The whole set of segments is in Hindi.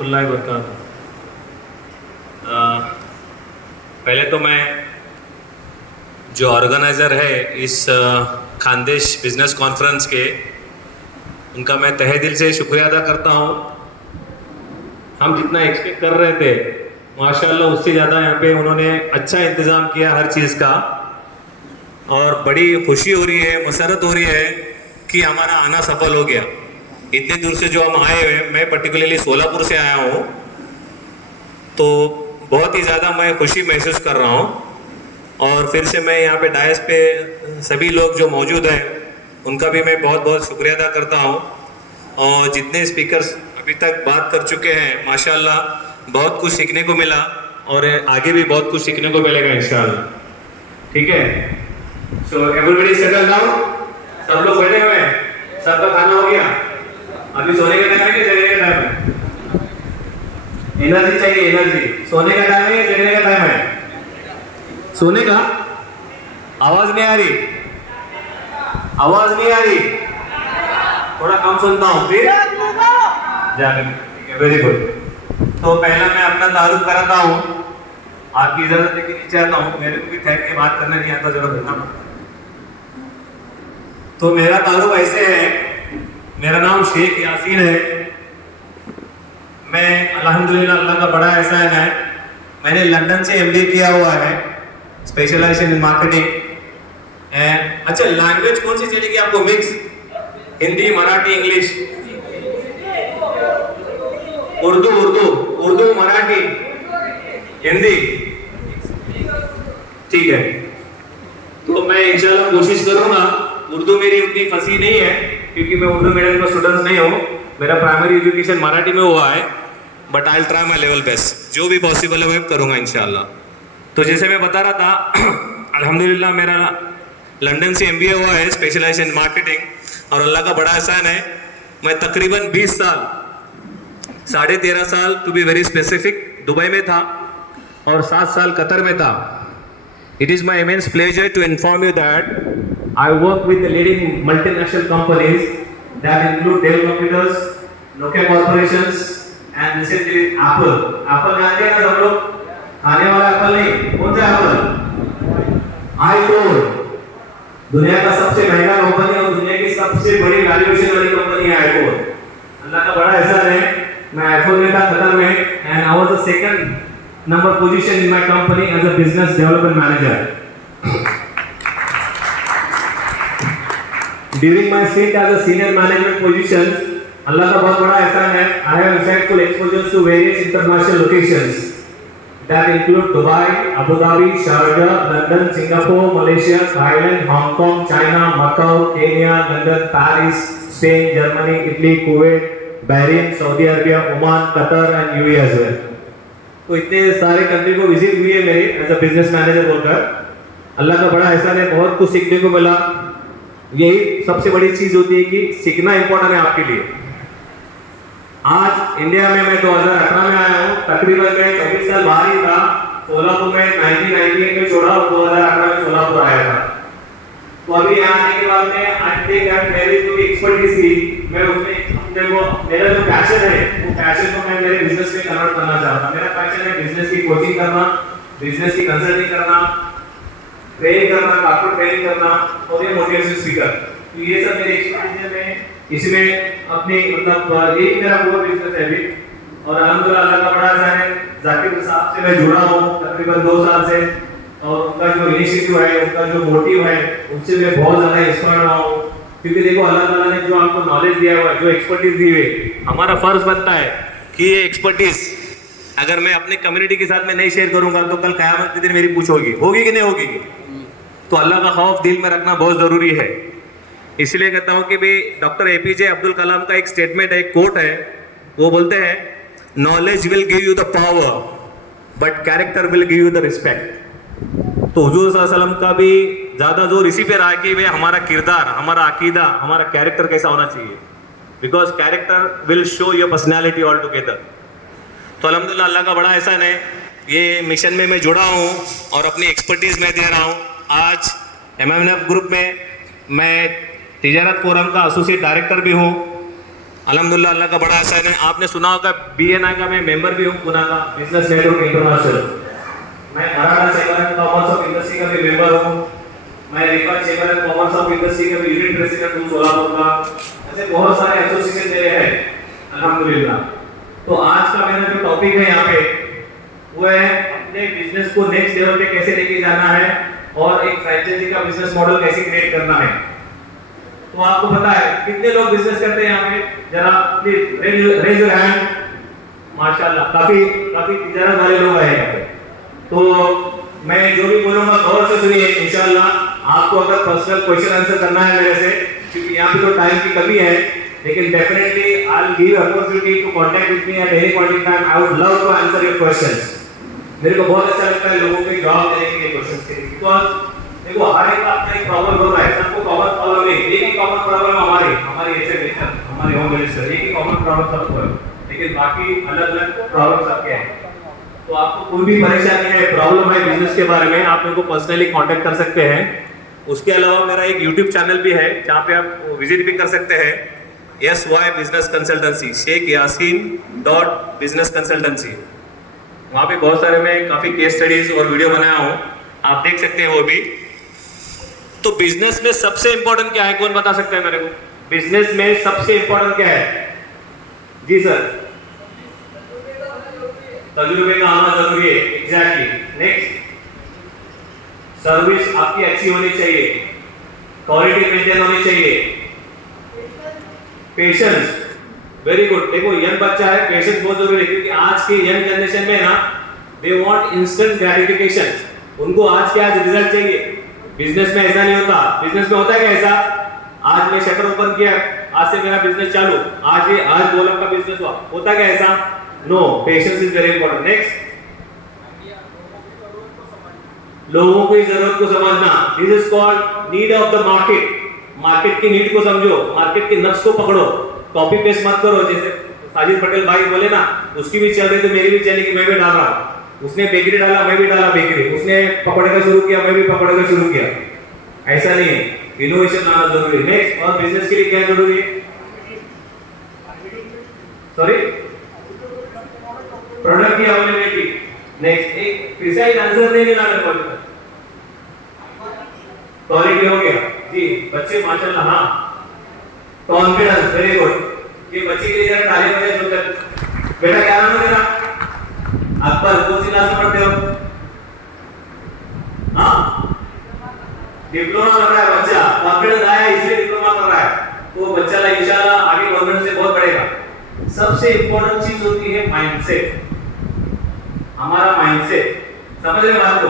रहमतुल्लाहि व बरकातहू। पहले तो मैं जो ऑर्गेनाइज़र है इस खानदेश बिजनेस कॉन्फ्रेंस के, उनका मैं तहे दिल से शुक्रिया अदा करता हूँ। हम जितना एक्सपेक्ट कर रहे थे माशाल्लाह उससे ज़्यादा यहाँ पे उन्होंने अच्छा इंतज़ाम किया हर चीज़ का, और बड़ी खुशी हो रही है, मसरत हो रही है कि हमारा आना सफल हो गया। इतने दूर से जो हम आए हुए, मैं पर्टिकुलरली सोलापुर से आया हूँ, तो बहुत ही ज़्यादा मैं खुशी महसूस कर रहा हूँ। और फिर से मैं यहाँ पे डायस पे सभी लोग जो मौजूद हैं उनका भी मैं बहुत बहुत शुक्रिया अदा करता हूँ। और जितने स्पीकर्स अभी तक बात कर चुके हैं माशाल्लाह बहुत कुछ सीखने को मिला, और आगे भी बहुत कुछ सीखने को मिलेगा इंशाल्लाह। ठीक है, सो एवरीबॉडी सेटल डाउन। सब लोग बैठे हुए हैं, सबका खाना हो गया, अभी सोने का टाइम है कि जगने का टाइम है? एनर्जी चाहिए, एनर्जी। सोने का टाइम है या जगने का टाइम है? सोने का? आवाज नहीं आ रही, आवाज नहीं आ रही, थोड़ा कम सुनता हूँ फिर जाकर। Very good. तो पहला मैं अपना तारुफ कराता हूँ, आपकी इजाजत लेके नीचे आता हूँ। मेरे को भी ठहर के बात करना नहीं आता, जरा बोलना पड़ता है। तो मेरा तारुफ ऐसे है, मेरा नाम शेख यासीन है। मैं अल्हम्दुलिल्लाह अल्लाह का बड़ा एहसान है, मैंने लंदन से एमडी किया हुआ है, स्पेशलाइजेशन इन मार्केटिंग। अच्छा, लैंग्वेज कौन सी चलेगी आपको? Mix Hindi, Marathi, English? उर्दू, उर्दू, उर्दू, मराठी, हिंदी, ठीक है। तो मैं इंशाल्लाह कोशिश करूंगा। उर्दू मेरी उतनी फंसी नहीं है क्योंकि मैं उर्दू मीडियम का स्टूडेंट नहीं हूँ, मेरा प्राइमरी एजुकेशन मराठी में हुआ है, but I will try my level best. जो भी पॉसिबल है मैं करूँगा इंशाल्लाह। तो जैसे मैं बता रहा था अल्हम्दुलिल्लाह मेरा लंदन से एमबीए हुआ है, स्पेशलाइजेशन इन मार्केटिंग, और अल्लाह का बड़ा एहसान है मैं तकरीबन 20 साल, 13.5 साल to be very specific Dubai में था और 7 साल कतर में था। It is my immense pleasure to inform you that I work with the leading multinational companies that include Dell computers, Nokia corporations and recently Apple. Apple जानते हैं ना सब लोग? खाने वाला एप्पल नहीं, कौन सा एप्पल? आईफोन। दुनिया का सबसे महंगा कंपनी और दुनिया की सबसे बड़ी वैल्यूएशन वाली कंपनी है आईफोन। अल्लाह का बड़ा एहसान है, मैं आईफोन में था कतर में, and I was the second number position in my company as a business development manager. During my stint as a senior management position, अल्लाह का बहुत बड़ा एहसान है, I have insightful exposures to various international locations that include Dubai, Abu Dhabi, Sharjah, London, Singapore, Malaysia, Thailand, Hong Kong, China, Macau, Kenya, London, Paris, Spain, Germany, Italy, Kuwait, Bahrain, Saudi Arabia, Oman, Qatar and UAE as well. तो इतने सारे कंट्री को विजिट हुई है मेरे एज अ बिजनेस मैनेजर बोलकर। अल्लाह का बड़ा एहसान है, बहुत कुछ सीखने को मिला। यही सबसे बड़ी चीज होती है कि सीखना इंपॉर्टेंट है आपके लिए। आज इंडिया में मैं 2018 में आया हूँ, तकरीबन मैं 24 साल बाहर ही था। सोलापुर में 1998 में छोड़ा और 2018 में सोलापुर आया था। तो अभी यहाँ आने के बाद में आई थिंक दैट मेरी जो एक्सपर्टीज थी, मैं उसमें अपने को, मेरा जो पैशन है वो पैशन को मैं मेरे बिजनेस में कन्वर्ट करना चाहता। मेरा पैशन है बिजनेस की कोचिंग करना, बिजनेस की कंसल्टिंग करना, ट्रेनिंग करना, कॉर्पोरेट ट्रेनिंग करना और ये मोटिवेशन स्पीकर। तो ये सब मेरी एक्सपर्टीज है। मैं इसमें अपने मतलब यही मेरा पूरा बिजनेस है अभी। और अल्हम्दुलिल्लाह अल्लाह का बड़ा एहसान है, जाकिर साहब से मैं जुड़ा हूँ तकरीबन 2 साल से, और उनका जो इनिशिएटिव है, उनका जो मोटिव है, उससे मैं बहुत ज़्यादा इंस्पायर हुआ हूँ। क्योंकि देखो अल्लाह ताला ने जो आपको नॉलेज दिया हुआ है, जो एक्सपर्टीज दी हुई है, हमारा फर्ज बनता है कि ये एक्सपर्टीज अगर मैं अपने कम्युनिटी के साथ में नहीं शेयर करूँगा तो कल क़यामत के दिन मेरी पूछ होगी कि नहीं होगी? तो अल्लाह का खौफ दिल में रखना बहुत ज़रूरी है। इसलिए कहता हूँ कि भाई डॉक्टर एपीजे अब्दुल कलाम का एक स्टेटमेंट है, एक कोट है, वो बोलते हैं knowledge will give you the power but character will give you the respect. तो हुजूर सल्लल्लाहु अलैहि वसल्लम का भी ज़्यादा जोर इसी पे रहा है कि भाई हमारा किरदार, हमारा अकीदा, हमारा कैरेक्टर कैसा होना चाहिए, because character will show your personality all together. तो अल्हम्दुलिल्लाह अल्लाह का बड़ा एहसान है, ये मिशन में मैं जुड़ा हूँ और अपनी एक्सपर्टीज़ मैं दे रहा हूँ। आज MMNF ग्रुप में मैं तिजारत फोरम का एसोसिएट डायरेक्टर भी हूँ। अल्हम्दुलिल्लाह अल्लाह का बड़ा एहसान है। आपने सुना होगा BNI का मैं मेंबर भी हूँ, पुणे का बिजनेस नेटवर्क इंटरनेशनल। मैं Maratha chamber and commerce of industry का भी मेंबर हूँ। मैं रिफा chamber and commerce of industry का भी यूनिट प्रेसिडेंट हूँ सोलापुर का। ऐसे बहुत सारे एसोसिएशन मेरे हैं अल्हम्दुलिल्लाह। तो आज का मेरा जो टॉपिक है यहाँ पे वो है अपने बिजनेस को नेक्स्ट लेवल पे कैसे लेके जाना है और एक फ्रेंचाइजी का बिजनेस मॉडल कैसे क्रिएट करना है। तो आपको पता है कितने लोग बिजनेस करते हैं यहाँ पे, जरा प्लीज रेज योर हैंड। माशाल्लाह काफी तिजारत वाले लोग आए यहाँ पे। तो मैं जो भी बोलूंगा गौर से सुनिए इंशाल्लाह। आपको अगर पर्सनल क्वेश्चन आंसर करना है मेरे से, क्योंकि यहाँ पे तो टाइम की कमी है, लेकिन definitely I will give opportunity to contact with me at any point in time. I would love to answer your questions. मेरे को बहुत अच्छा लगता है लोगों के जवाब देने के लिए क्वेश्चंस के लिए, बिकॉज़ देखो हर एक का अपना एक प्रॉब्लम हो रहा है, सबको कॉमन प्रॉब्लम नहीं। एक ही कॉमन प्रॉब्लम हमारी एजुकेशन, हमारे होम मिनिस्टर, एक ही कॉमन प्रॉब्लम सबको है, लेकिन बाकी अलग-अलग प्रॉब्लम सबके हैं। तो आपको कोई भी परेशानी है, प्रॉब्लम है बिजनेस के बारे में, आप मेरे को पर्सनली कांटेक्ट कर सकते हैं। उसके अलावा मेरा एक YouTube चैनल भी है जहां पे आप विजिट भी कर सकते हैं, SY business consultancy, Sheikh Yasin .business consultancy. वहां पे बहुत सारे मैं काफी केस स्टडीज और वीडियो बनाया हूं, आप देख सकते हैं वो भी। तो बिजनेस में सबसे इंपॉर्टेंट क्या है, कौन बता सकता है मेरे को? बिजनेस में सबसे इंपॉर्टेंट क्या है? जी सर, तजुर्बे का आना जरूरी है। एग्जैक्टली। नेक्स्ट, सर्विस आपकी अच्छी होनी चाहिए, क्वालिटी मेंटेन होनी चाहिए, पेशेंस, वेरी गुड। देखो यंग बच्चा है, पेशेंस बहुत जरूरी है, क्योंकि आज के यंग जनरेशन में ना दे वांट इंस्टेंट ग्रेटिफिकेशन। उनको आज के आज रिजल्ट चाहिए। बिजनेस में ऐसा नहीं होता। बिजनेस में होता है क्या ऐसा, आज मैं शटर ओपन किया, आज से मेरा बिजनेस चालू, आज 2 लाख का बिजनेस हुआ, होता क्या ऐसा? No, patience is very important. Next, लोगों की जरूरत को समझना, this is called need of the market. Market की नीड को समझो, मार्केट के नब्ज को पकड़ो, कॉपी पेस्ट मत करो। जैसे साजिद पटेल भाई बोले ना, उसकी भी चल रही तो मेरी भी चलेगी, मैं भी डाल रहा हूं। उसने बेकरी डाला, मैं भी डाला बेकरी, उसने पकड़ना शुरू किया, मैं भी पकड़ना शुरू किया। ऐसा नहीं है, इनोवेशन लाना जरूरी है। नेक्स्ट, और बिजनेस के लिए क्या जरूरी है? सॉरी, प्रोडक्ट की अवेलेबिलिटी। नेक्स्ट, एक प्रिसाइज आंसर नहीं मिला मेरे को। क्वालिटी हो गया जी बच्चे, माशाल्लाह। हाँ, कॉन्फिडेंस, वेरी गुड। ये बच्चे के लिए जरा ताली बजाए सुनकर। बेटा क्या नाम है तेरा? अकबर, कौन सी क्लास में पढ़ते हो? हाँ, डिप्लोमा कर रहा है बच्चा, कॉन्फिडेंस आया इसलिए डिप्लोमा कर रहा है। तो बच्चा इंशाल्लाह आगे कॉन्फिडेंस से बहुत बढ़ेगा। सबसे इंपॉर्टेंट चीज होती है माइंडसेट, हमारा माइंडसेट। समझ रहे बात को?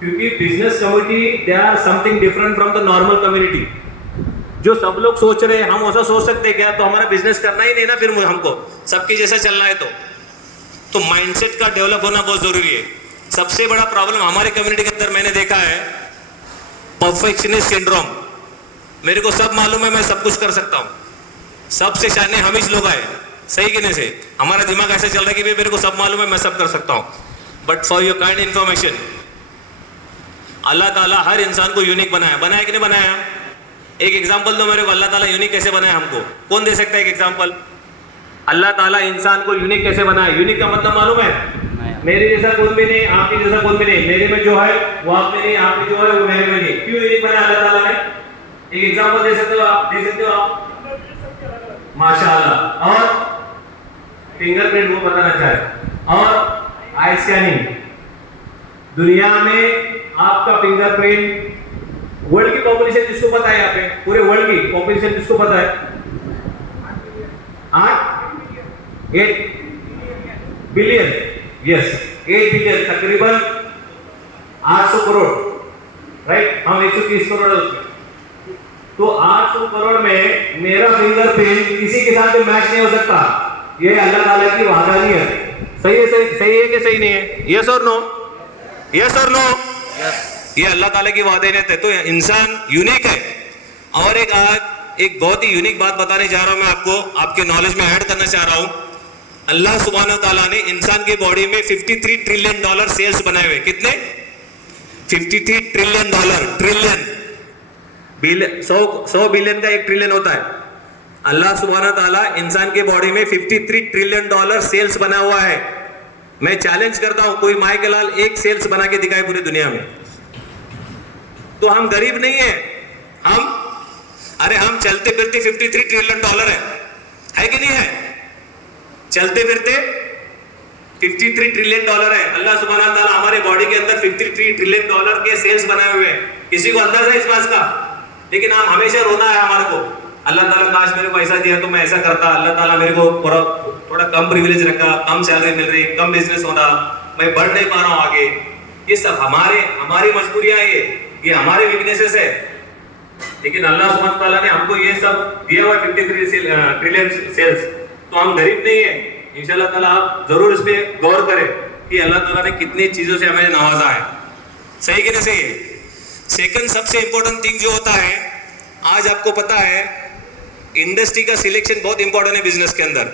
क्योंकि business community they are something different from the normal community. जो सब लोग सोच रहे हैं, हम ऐसा सोच सकते हैं क्या? तो हमारा बिजनेस करना ही नहीं ना, फिर हमको सबके जैसा चलना है। तो माइंडसेट का डेवलप होना बहुत जरूरी है। सबसे बड़ा प्रॉब्लम हमारे कम्युनिटी के अंदर मैंने देखा है, परफेक्शनिस्ट सिंड्रोम। मेरे को सब मालूम है, मैं सब कुछ कर सकता हूँ, सबसे शाने हम ही लोग आए, सही कि नहीं से? हमारा दिमाग ऐसा चल रहा है कि मेरे को सब मालूम है, मैं सब कर सकता हूँ। But for your kind information, अल्लाह ताला हर इंसान को यूनिक बनाया कि नहीं बनाया? एक एग्जाम्पल दो मेरे को, अल्लाह ताला यूनिक कैसे बनाया हमको? कौन दे सकता है एक एग्जाम्पल? अल्लाह ताला इंसान को यूनिक कैसे बनाया? यूनिक का मतलब मालूम है? मेरे जैसा कोई भी नहीं, आपके जैसा कोई भी नहीं। मेरे में जो है वो आप में नहीं, आप में जो है वो मेरे में नहीं। क्यों यूनिक बनाया अल्लाह ताला ने? एक एग्जांपल दे सकते हो आप? दे सकते हो आप? माशाल्लाह। और फिंगरप्रिंट वो बताना चाहे, और आई स्कैनिंग। दुनिया में आपका फिंगरप्रिंट, वर्ल्ड की पॉपुलेशन जिसको पता है, यहाँ पे पूरे वर्ल्ड की पॉपुलेशन जिसको पता है? 8 बिलियन। यस, 8 बिलियन, तकरीबन 800 करोड़, राइट? हम 130 करोड़ है उसमें। तो 800 करोड़ में मेरा फिंगरप्रिंट किसी के साथ भी मैच नहीं हो सकता। ये अल्लाह ताला की वहादानियत। सही है? सही है कि सही नहीं है? यस और नो? यस और नो? यस। ये अल्लाह ताला की वहादानियत है। तो इंसान यूनिक है। और एक बहुत ही यूनिक बात बताने जा रहा हूं मैं आपको, आपके नॉलेज में ऐड करना चाह रहा हूं। अल्लाह सुब्हानहू ताला ने इंसान की बॉडी में $53 ट्रिलियन सेल्स बनाए हुए। कितने? $53 ट्रिलियन। ट्रिलियन, 100 बिलियन का 1 ट्रिलियन होता है। अल्लाह सुब्हाना ताला इंसान के बॉडी में $53 ट्रिलियन सेल्स बना हुआ है। मैं चैलेंज करता हूं, कोई माई के लाल एक सेल्स बना के दिखाए पूरी दुनिया में। तो हम गरीब नहीं है, हम चलते फिरते $53 ट्रिलियन है कि नहीं है? चलते फिरते $53 ट्रिलियन है। अल्लाह सुब्हाना ताला हमारे बॉडी के अंदर $53 ट्रिलियन के सेल्स बनाए हुए हैं। किसी को अंदाजा है इस बात का? लेकिन हम हमेशा रोना है हमारे को, अल्लाह ताला काश मेरे को ऐसा दिया तो मैं ऐसा करता, अल्लाह ताला मेरे को थोड़ा कम प्रिविलेज रखा, कम सैलरी मिल रही, कम बिजनेस हो रहा, मैं बढ़ नहीं पा रहा हूं आगे। ये सब हमारी मजबूरियां है, ये हमारे वीकनेसेस है। लेकिन अल्लाह सुब्हाना ताला ने हमको ये सब दिया हुआ 53 ट्रिलियन सेल्स, तो हम गरीब नहीं है। इंशाल्लाह ताला आप जरूर इस पे गौर करें कि अल्लाह ताला ने कितनी चीजों से हमें नवाजा है। सही कि नहीं सही है? सेकंड सबसे इंपॉर्टेंट थिंग जो होता है, आज आपको पता है इंडस्ट्री का सिलेक्शन बहुत इंपॉर्टेंट है बिजनेस के अंदर।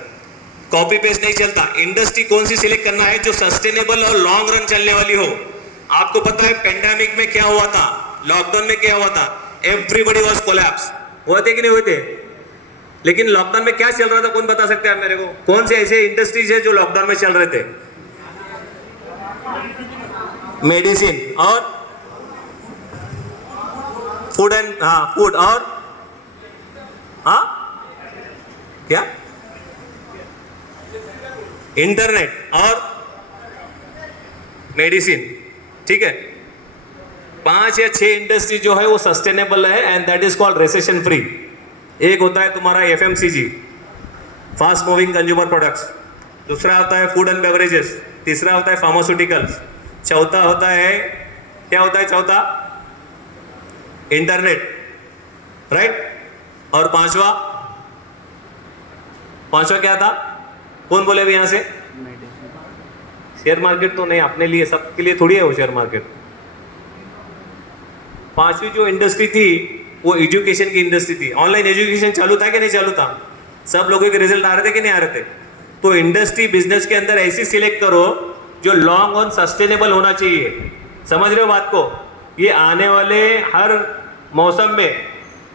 कॉपी पेस्ट नहीं चलता। इंडस्ट्री कौन सी सिलेक्ट करना है जो सस्टेनेबल और लॉन्ग रन चलने वाली हो। आपको पता है पेंडेमिक में क्या हुआ था, लॉकडाउन में क्या हुआ था, एवरीबॉडी वाज कोलैप्स। हुए थे कि नहीं हुए थे? लेकिन लॉकडाउन में क्या चल रहा था, कौन बता सकते हैं मेरे को? कौन से ऐसे इंडस्ट्रीज है जो लॉकडाउन में चल रहे थे? मेडिसिन और फूड और क्या, इंटरनेट और मेडिसिन। ठीक है, 5 या 6 इंडस्ट्री जो है वो सस्टेनेबल है and that is called recession free. एक होता है तुम्हारा FMCG, fast moving consumer products, दूसरा होता है फूड एंड बेवरेजेस, तीसरा होता है फार्मास्यूटिकल्स, चौथा होता है, क्या होता है चौथा? Internet, right? और पांचवा क्या था? कौन बोले अभी यहां से? शेयर मार्केट तो नहीं, अपने लिए सबके लिए थोड़ी है वो शेयर मार्केट। पांचवी जो इंडस्ट्री थी वो एजुकेशन की इंडस्ट्री थी। ऑनलाइन एजुकेशन चालू था कि नहीं चालू था? सब लोगों के रिजल्ट आ रहे थे कि नहीं आ रहे थे? तो इंडस्ट्री बिजनेस के अंदर ऐसी सिलेक्ट करो जो लॉन्ग और सस्टेनेबल होना चाहिए। समझ रहे हो बात को? ये आने वाले हर मौसम में,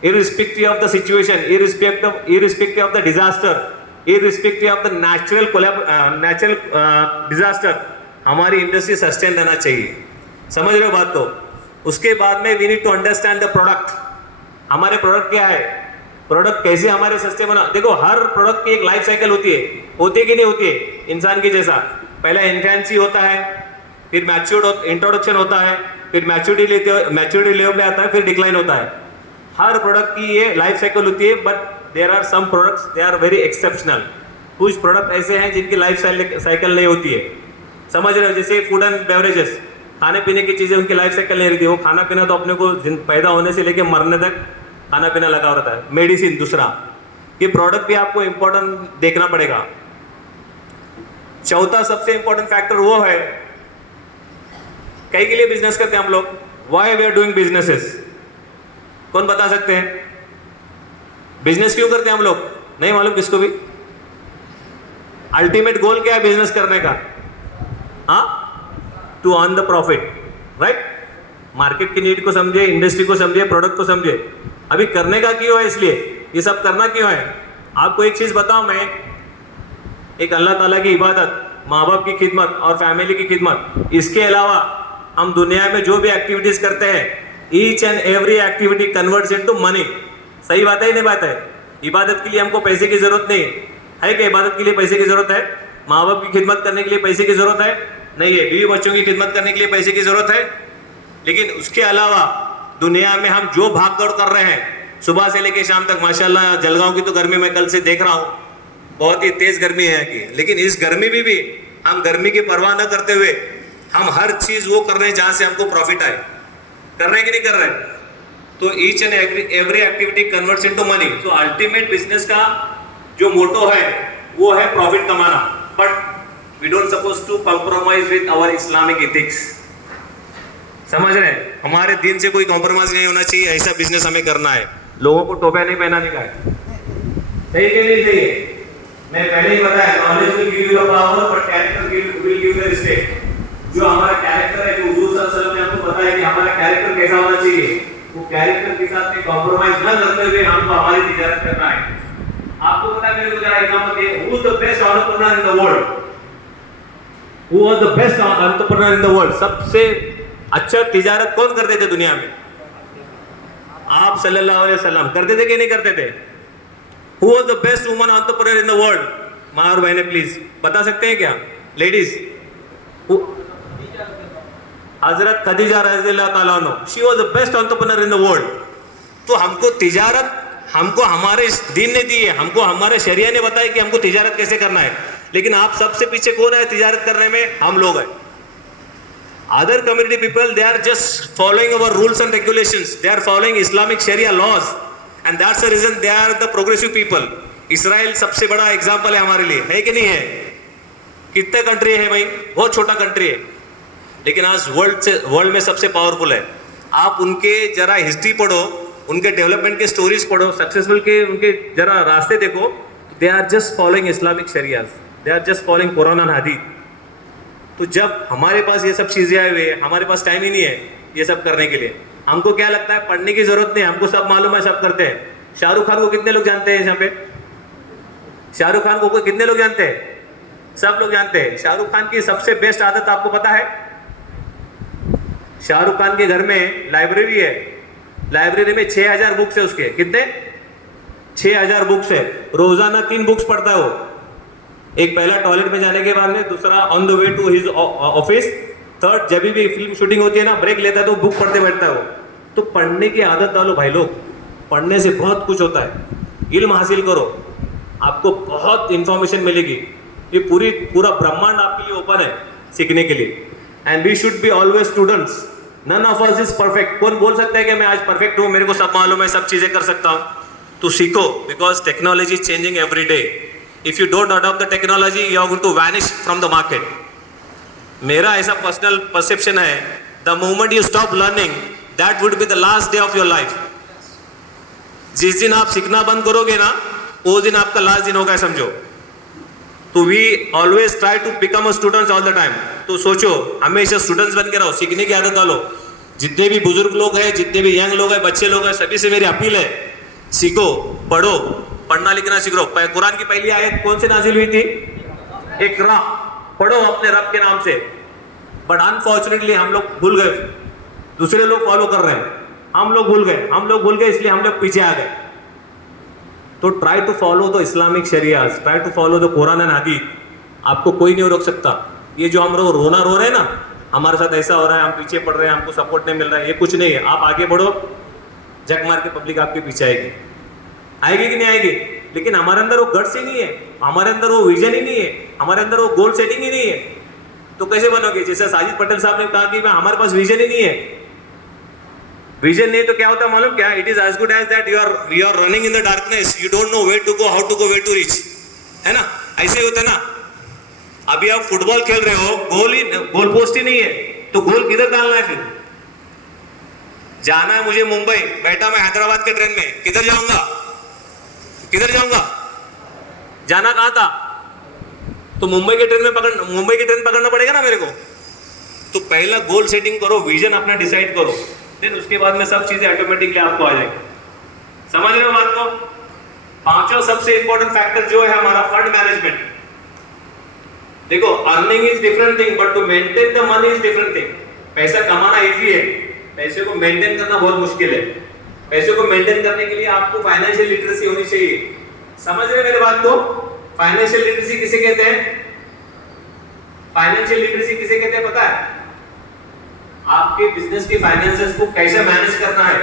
irrespective of the situation, irrespective of the disaster, irrespective of the natural disaster, हमारी इंडस्ट्री सस्टेन रहना चाहिए। समझ रहे हो बात को? उसके बाद में we need to understand the product. हमारे प्रोडक्ट क्या है, प्रोडक्ट कैसे हमारे सस्ते बना। देखो हर प्रोडक्ट की एक लाइफ साइकिल होती है कि नहीं होती है? इंसान की जैसा पहले इन्फेंसी होता है, फिर मैच्योर्ड इंट्रोडक्शन होता है, फिर मैच्योरिटी लेवल पे आता है, फिर डिक्लाइन होता है। हर प्रोडक्ट की ये लाइफ साइकिल होती है, but there are some products they are very exceptional. कुछ प्रोडक्ट ऐसे हैं जिनकी लाइफ साइकिल नहीं होती है। समझ रहे हो? जैसे फूड एंड बेवरेजेस, खाने पीने की चीज़ें, उनकी लाइफ साइकिल नहीं रहती। वो खाना पीना तो अपने को पैदा होने से लेके मरने तक खाना पीना लगा रहता है। मेडिसिन दूसरा, ये प्रोडक्ट भी आपको इंपॉर्टेंट देखना पड़ेगा। चौथा सबसे इंपॉर्टेंट फैक्टर वो है, कई के लिए बिजनेस करते हैं हम लोग, why we are doing businesses. कौन बता सकते हैं बिजनेस क्यों करते हैं हम लोग? नहीं मालूम किसको भी? अल्टीमेट गोल क्या है बिजनेस करने का? To earn the profit, right? Market की नीड को समझे, इंडस्ट्री को समझे, प्रोडक्ट को समझे। अभी करने का क्यों है? इसलिए ये सब करना क्यों है? आपको एक चीज बताऊं मैं, एक अल्लाह ताला की इबादत, माँ बाप की खिदमत और फैमिली की खिदमत, इसके अलावा हम दुनिया में जो भी एक्टिविटीज करते हैं, each and every activity converts into money. सही बात है ही नहीं बात है? इबादत के लिए हमको पैसे की जरूरत नहीं है क्या? इबादत के लिए पैसे की जरूरत है? माँ बाप की खिदमत करने के लिए पैसे की जरूरत है? नहीं है। बीवी बच्चों की खिदमत करने के लिए पैसे की जरूरत है? लेकिन उसके अलावा दुनिया में हम जो भाग दौड़ कर रहे हैं सुबह से लेकर शाम तक, माशाल्लाह जलगांव की तो गर्मी मैं कल से देख रहा हूँ, बहुत ही तेज गर्मी है कि, लेकिन इस गर्मी में भी हम गर्मी की परवाह न करते हुए हम हर चीज वो कर रहे हैं जहां से हमको प्रॉफिट आए। कर रहे हैं कि नहीं कर रहे? तो each and every activity converts into money. तो अल्टीमेट बिजनेस का जो मोटो है वो है प्रॉफिट कमाना, but we don't suppose to compromise with our Islamic ethics. समझ रहे हैं? हमारे दिन से कोई कॉम्प्रोमाइज नहीं होना चाहिए, ऐसा बिजनेस हमें करना है। लोगों को टोपा नहीं पहनाने का है। सही कि नहीं सही है? मैं पहले ही बताया, knowledge will give you the power but character will give the respect. जो हमारा कैरेक्टर है, जो हुजूर सल्लल्लाहु अलैहि वसल्लम ने हमको बताया कि हमारा कैरेक्टर कैसा होना चाहिए, वो कैरेक्टर के साथ में कॉम्प्रोमाइज न करते हुए हमको हमारी तिजारत करना है। आपको पता है, मेरे को जरा एग्जांपल दिए, who is the best entrepreneur in the world? Who was the best entrepreneur in the world? सबसे अच्छा तिजारत कौन करते थे दुनिया में? आप सल्लल्लाहु अलैहि वसल्लम करते थे कि नहीं करते थे? Who was the best woman entrepreneur in the world? माँ और बहनें प्लीज बता सकते हैं क्या? लेडीज, हजरत खदीजा रज़ियल्लाहु ताला अन्हा, she was the best entrepreneur in the world. तो हमको तिजारत हमको हमारे दीन ने दी है, हमको हमारे शरिया ने बताया कि हमको तिजारत कैसे करना है, लेकिन आप सबसे पीछे कौन है तिजारत करने में? हम लोग हैं। Other community people, they are just following our rules and regulations, they are following Islamic sharia laws, and that's the reason they are the progressive people. Israel सबसे बड़ा एग्जाम्पल है हमारे लिए, है कि नहीं है? कितने कंट्री है भाई, बहुत छोटा कंट्री है, लेकिन आज वर्ल्ड में सबसे पावरफुल है। आप उनके जरा हिस्ट्री पढ़ो, उनके डेवलपमेंट के स्टोरीज पढ़ो, सक्सेसफुल के उनके जरा रास्ते देखो। They are just following Islamic shariahs, they are just following Quran and Hadith. तो जब हमारे पास ये सब चीजें आए हुए, हमारे पास टाइम ही नहीं है ये सब करने के लिए। हमको क्या लगता है, पढ़ने की जरूरत नहीं, हमको सब मालूम है, सब करते हैं। शाहरुख खान को कितने लोग जानते हैं यहाँ पे? शाहरुख खान को कितने लोग जानते हैं? सब लोग जानते हैं। शाहरुख खान की सबसे बेस्ट आदत आपको पता है? शाहरुख खान के घर में लाइब्रेरी है, लाइब्रेरी में 6000 बुक्स है उसके। कितने? 6000 बुक्स है। रोजाना 3 बुक्स पढ़ता है वो। एक पहला टॉयलेट में जाने के बाद में, दूसरा on the way to his office, third जब भी फिल्म शूटिंग होती है ना, ब्रेक लेता है तो बुक पढ़ते बैठता है वो। तो पढ़ने की आदत डालो भाई लोग, पढ़ने से बहुत कुछ होता है। इल्म हासिल करो, आपको बहुत इंफॉर्मेशन मिलेगी। ये पूरा ब्रह्मांड आपके लिए ओपन है सीखने के लिए। And we should be always students, none of us is perfect. कौन बोल सकता है कि मैं आज परफेक्ट हूँ, मेरे को सब मालूम है, सब चीजें कर सकता हूँ? तो सीखो, because technology is changing every day. If you don't adopt the technology, you are going to vanish from the market. मेरा ऐसा पर्सनल परसेप्शन है, the moment you stop learning, that would be the last day of your life. जिस दिन आप सीखना बंद करोगे ना, वो दिन आपका लास्ट दिन होगा, समझो। तो we always try to become a students all the time. तो सोचो, हमेशा स्टूडेंट्स बन के रहो, सीखने की आदत डालो। जितने भी बुजुर्ग लोग हैं, जितने भी यंग लोग हैं, बच्चे लोग हैं, सभी से मेरी अपील है, सीखो, पढ़ो, पढ़ना लिखना सीख लो। कुरान की पहली आयत कौन से नाजिल हुई थी? इकरा, पढ़ो अपने रब के नाम से। बट अनफॉर्चुनेटली हम लोग भूल गए, दूसरे लोग फॉलो कर रहे हैं, हम लोग भूल गए, इसलिए हम लोग पीछे आ गए। तो try to follow the Islamic shariahs, try to follow the Quran and Hadith. आपको कोई नहीं रोक सकता। ये जो हम लोग रोना रो रहे हैं ना, हमारे साथ ऐसा हो रहा है, हम पीछे पड़ रहे हैं, हमको सपोर्ट नहीं मिल रहा है, ये कुछ नहीं है। आप आगे बढ़ो, जग मार के पब्लिक आपके पीछे आएगी कि नहीं आएगी? लेकिन हमारे अंदर वो गट्स ही नहीं है, हमारे अंदर वो विजन ही नहीं है, हमारे अंदर वो गोल सेटिंग ही नहीं है। तो कैसे बनोगे? जैसे साजिद पटेल साहब ने कहा कि हमारे पास विजन ही नहीं है। विजन नहीं तो क्या होता है मालूम क्या? It is as good as that you are running in the darkness, you don't know where to go, how to go, where to reach, है ना? ऐसे ही होता है ना। अभी आप फुटबॉल खेल रहे हो, गोल पोस्ट ही नहीं है, तो गोल किधर डालना है? फिर जाना है मुझे मुंबई, बैठा मैं हैदराबाद के ट्रेन में, किधर जाऊंगा? जाना कहां था? तो मुंबई की ट्रेन पकड़ना पड़ेगा ना मेरे को। तो पहला गोल सेटिंग करो, विजन अपना डिसाइड करो, देन उसके बाद में सब चीजें ऑटोमेटिकली आपको आ जाएगी। समझ रहे हो बात को? पांचों सबसे इंपॉर्टेंट फैक्टर जो है हमारा फंड मैनेजमेंट। देखो, earning is different thing, but to maintain the money is different thing. पैसा कमाना इजी है, पैसे को मेंटेन करना बहुत मुश्किल है। पैसे को मेंटेन करने के लिए आपको फाइनेंशियल लिटरेसी होनी चाहिए। समझ रहे मेरे बात को? फाइनेंशियल लिटरेसी किसे कहते हैं? फाइनेंशियल लिटरेसी किसे कहते हैं पता है? आपके बिजनेस की फाइनेंसेस को कैसे मैनेज करना है,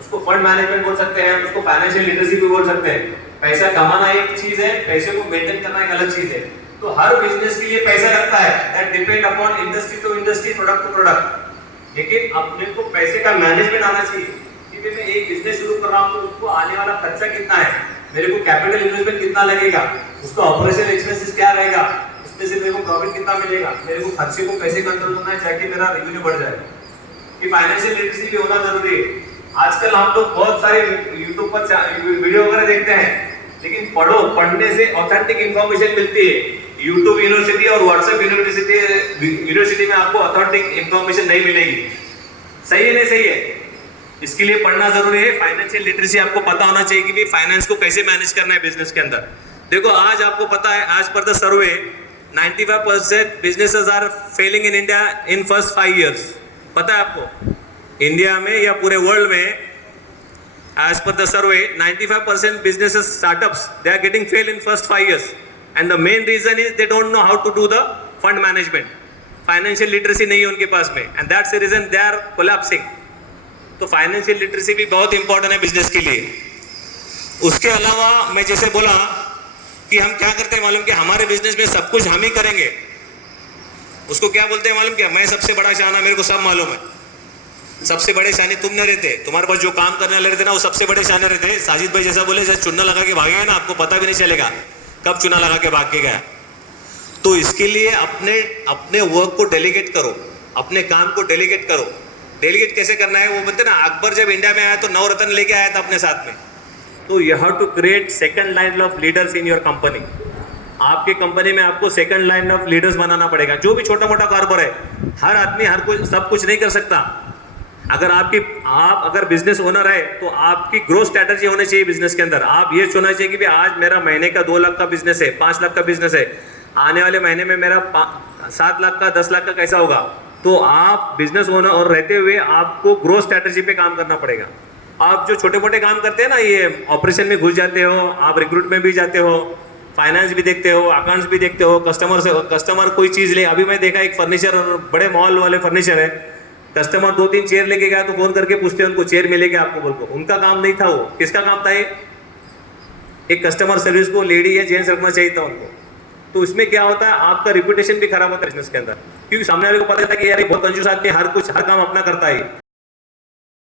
उसको फंड मैनेजमेंट बोल सकते हैं, उसको फाइनेंशियल लिटरेसी भी बोल सकते हैं। पैसा कमाना एक चीज है, पैसे को मेंटेन करना एक अलग चीज है। तो हर बिजनेस के लिए पैसा लगता है, that depend upon industry to industry, product to product. लेकिन अपने को पैसे का मैनेजमेंट आना चाहिए कि मैं एक बिजनेस शुरू कर रहा हूं, तो उसको आने वाला खर्चा कितना है, मेरे को कैपिटल इन्वेस्टमेंट कितना लगेगा, उसका ऑपरेशनल एक्सपेंसेस क्या रहेगा, उसमें से मेरे को प्रॉफिट कितना मिलेगा, मेरे को खर्चे को कैसे कंट्रोल करना है ताकि मेरा रेवेन्यू बढ़ जाए। कि फाइनेंशियल लिटरेसी भी होना जरूरी है। आजकल हम लोग बहुत सारे यूट्यूब पर वीडियो वगैरह देखते हैं, लेकिन पढ़ने से ऑथेंटिक इंफॉर्मेशन मिलती है। यूट्यूब यूनिवर्सिटी और व्हाट्सएप यूनिवर्सिटी में आपको ऑथेंटिक इंफॉर्मेशन नहीं मिलेगी। सही है नहीं सही है? इसके लिए पढ़ना जरूरी है। फाइनेंशियल लिटरेसी आपको पता होना चाहिए कि भी फाइनेंस को कैसे मैनेज करना है बिजनेस के अंदर। देखो आज आपको पता है, as per the survey 95% businesses are failing in India in first 5 years। पता है आपको, इंडिया में या पूरे वर्ल्ड में as per the survey 95% businesses startups they are getting fail in first 5 years, and the main reason is they don't know how to do the fund management। financial literacy नहीं है उनके पास में, and that's the reason they are collapsing। तो फाइनेंशियल लिटरेसी भी बहुत इंपॉर्टेंट है बिजनेस के लिए। उसके अलावा मैं जैसे बोला कि हम क्या करते हैं मालूम, कि हमारे बिजनेस में सब कुछ हम ही करेंगे। उसको क्या बोलते हैं मालूम, क्या मैं सबसे बड़ा शाना, मेरे को सब मालूम है। सबसे बड़े शानी तुम न रहते, तुम्हारे पास जो काम करने वाले रहते ना वो सबसे बड़े शाने रहते। साजिद भाई जैसा बोले, जैसे चुन्ना लगा के भागेगा ना, आपको पता भी नहीं चलेगा कब चुना लगा के भाग के गया। तो इसके लिए अपने अपने वर्क को डेलीगेट करो, अपने काम को डेलीगेट करो। डेलीगेट कैसे करना है वो बोलते ना, अकबर जब इंडिया में आया तो 9 रत्न लेके आया था अपने साथ में। तो you have to create second line of leaders in your company. आपके कंपनी में आपको सेकंड लाइन ऑफ लीडर्स बनाना पड़ेगा। जो भी छोटा मोटा कारोबार है, हर आदमी हर कुछ सब कुछ नहीं कर सकता। आप अगर बिजनेस ओनर है तो आपकी ग्रोथ स्ट्रैटेजी होनी चाहिए बिजनेस के अंदर। आप ये सोचना चाहिए कि भी आज मेरा महीने का 2 लाख का बिजनेस है, 5 लाख का बिजनेस है, आने वाले महीने में मेरा 7 लाख का 10 लाख का कैसा होगा। तो आप बिजनेस ओनर और रहते हुए आपको ग्रोथ स्ट्रैटेजी पे काम करना पड़ेगा। आप जो छोटे मोटे काम करते हैं ना, ये ऑपरेशन में घुस जाते हो, आप रिक्रूट में भी जाते हो, फाइनेंस भी देखते हो, अकाउंट्स भी देखते हो, कस्टमर कोई चीज़ ले। अभी मैं देखा एक फर्नीचर, बड़े मॉल वाले फर्नीचर है, कस्टमर 2-3 चेयर लेके गया तो फोन करके पूछते हैं उनको चेयर मिलेगी आपको, बोल को। उनका काम नहीं था, वो किसका काम था? एक कस्टमर सर्विस को लेडी या जेंट्स रखना चाहिए था उनको। तो इसमें क्या होता है, आपका रिप्यूटेशन भी खराब होता है बिजनेस के अंदर, क्योंकि सामने वाले को पता था कि यार ये बहुत कंजूस आदमी, हर काम अपना करता है।